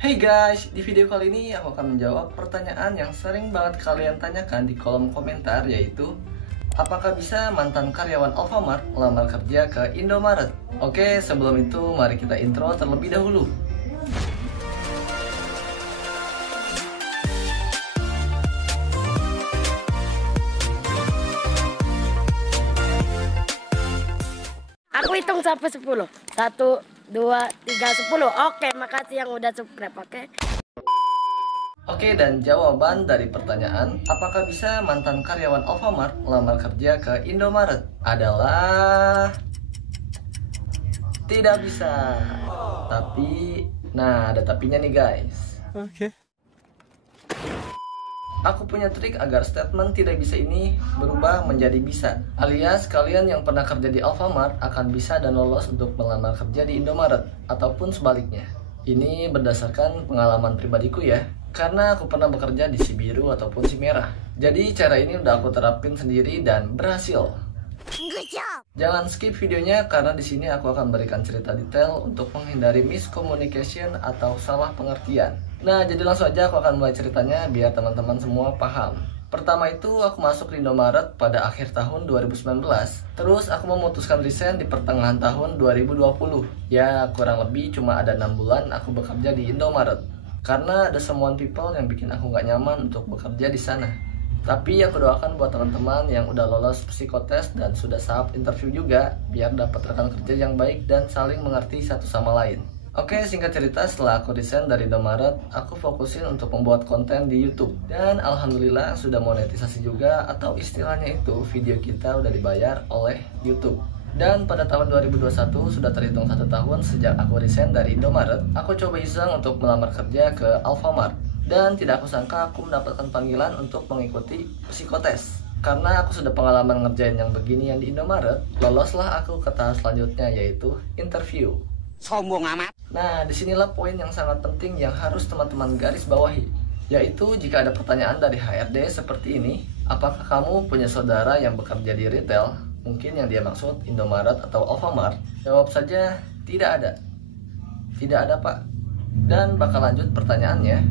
Hey guys, di video kali ini aku akan menjawab pertanyaan yang sering banget kalian tanyakan di kolom komentar, yaitu apakah bisa mantan karyawan Alfamart melamar kerja ke Indomaret? Oke, sebelum itu mari kita intro terlebih dahulu. Aku hitung sampai 10. 1, 2, 3, 10. Oke, makasih yang udah subscribe, oke? Oke, dan jawaban dari pertanyaan apakah bisa mantan karyawan Alfamart melamar kerja ke Indomaret adalah tidak bisa. Tapi, nah ada tapinya nih guys. Oke. Aku punya trik agar statement tidak bisa ini berubah menjadi bisa. Alias kalian yang pernah kerja di Alfamart akan bisa dan lolos untuk melamar kerja di Indomaret, ataupun sebaliknya. Ini berdasarkan pengalaman pribadiku ya, karena aku pernah bekerja di si biru ataupun si merah. Jadi cara ini udah aku terapin sendiri dan berhasil. Jangan skip videonya karena di sini aku akan berikan cerita detail untuk menghindari miscommunication atau salah pengertian. Nah, jadi langsung aja aku akan mulai ceritanya biar teman-teman semua paham. Pertama itu aku masuk di Indomaret pada akhir tahun 2019. Terus aku memutuskan resign di pertengahan tahun 2020. Ya, kurang lebih cuma ada 6 bulan aku bekerja di Indomaret. Karena ada someone people yang bikin aku gak nyaman untuk bekerja di sana. Tapi aku doakan buat teman-teman yang udah lolos psikotes dan sudah tahap interview juga, biar dapat rekan kerja yang baik dan saling mengerti satu sama lain. Oke, singkat cerita, setelah aku resign dari Indomaret, aku fokusin untuk membuat konten di YouTube. Dan alhamdulillah sudah monetisasi juga, atau istilahnya itu video kita udah dibayar oleh YouTube. Dan pada tahun 2021 sudah terhitung 1 tahun sejak aku resign dari Indomaret, aku coba iseng untuk melamar kerja ke Alfamart. Dan tidak aku sangka aku mendapatkan panggilan untuk mengikuti psikotes. Karena aku sudah pengalaman ngerjain yang beginian di Indomaret, loloslah aku ke tahap selanjutnya, yaitu interview. Sombong amat. Nah, disinilah poin yang sangat penting yang harus teman-teman garis bawahi, yaitu jika ada pertanyaan dari HRD seperti ini, apakah kamu punya saudara yang bekerja di retail? Mungkin yang dia maksud Indomaret atau Alfamart. Jawab saja, tidak ada. Tidak ada, Pak. Dan bakal lanjut pertanyaannya,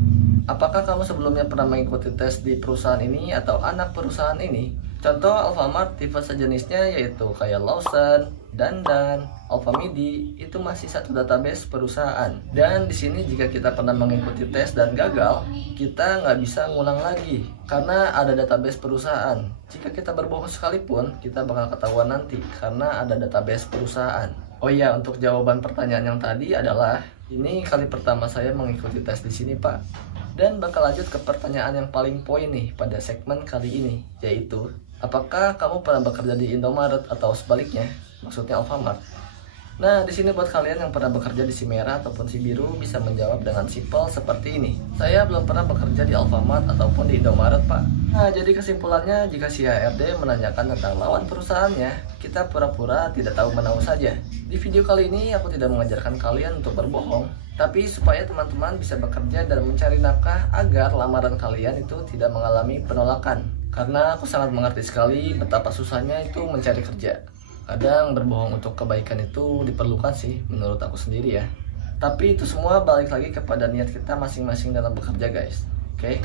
apakah kamu sebelumnya pernah mengikuti tes di perusahaan ini atau anak perusahaan ini? Contoh Alfamart tipe sejenisnya yaitu kayak Lawson, Dandan, Alfamidi, itu masih satu database perusahaan. Dan di sini jika kita pernah mengikuti tes dan gagal, kita nggak bisa ngulang lagi karena ada database perusahaan. Jika kita berbohong sekalipun, kita bakal ketahuan nanti karena ada database perusahaan. Oh iya, untuk jawaban pertanyaan yang tadi adalah ini kali pertama saya mengikuti tes di sini, Pak. Dan bakal lanjut ke pertanyaan yang paling poin nih pada segmen kali ini, yaitu apakah kamu pernah bekerja di Indomaret atau sebaliknya? Maksudnya Alfamart. Nah, di sini buat kalian yang pernah bekerja di si merah ataupun si biru bisa menjawab dengan simpel seperti ini. Saya belum pernah bekerja di Alfamart ataupun di Indomaret, Pak. Nah, jadi kesimpulannya jika si HRD menanyakan tentang lawan perusahaannya, kita pura-pura tidak tahu menahu saja. Di video kali ini aku tidak mengajarkan kalian untuk berbohong, tapi supaya teman-teman bisa bekerja dan mencari nafkah agar lamaran kalian itu tidak mengalami penolakan. Karena aku sangat mengerti sekali betapa susahnya itu mencari kerja. Kadang berbohong untuk kebaikan itu diperlukan sih menurut aku sendiri ya. Tapi itu semua balik lagi kepada niat kita masing-masing dalam bekerja guys. Oke?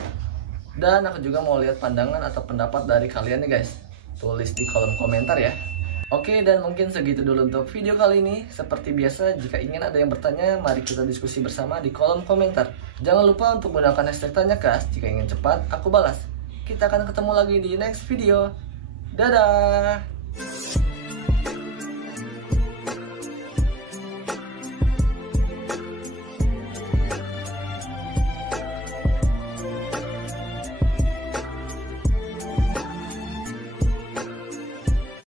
Dan aku juga mau lihat pandangan atau pendapat dari kalian nih guys. Tulis di kolom komentar ya. Oke, dan mungkin segitu dulu untuk video kali ini. Seperti biasa, jika ingin ada yang bertanya, mari kita diskusi bersama di kolom komentar. Jangan lupa untuk menggunakan hashtag tanyakas. Jika ingin cepat, aku balas. Kita akan ketemu lagi di next video. Dadah!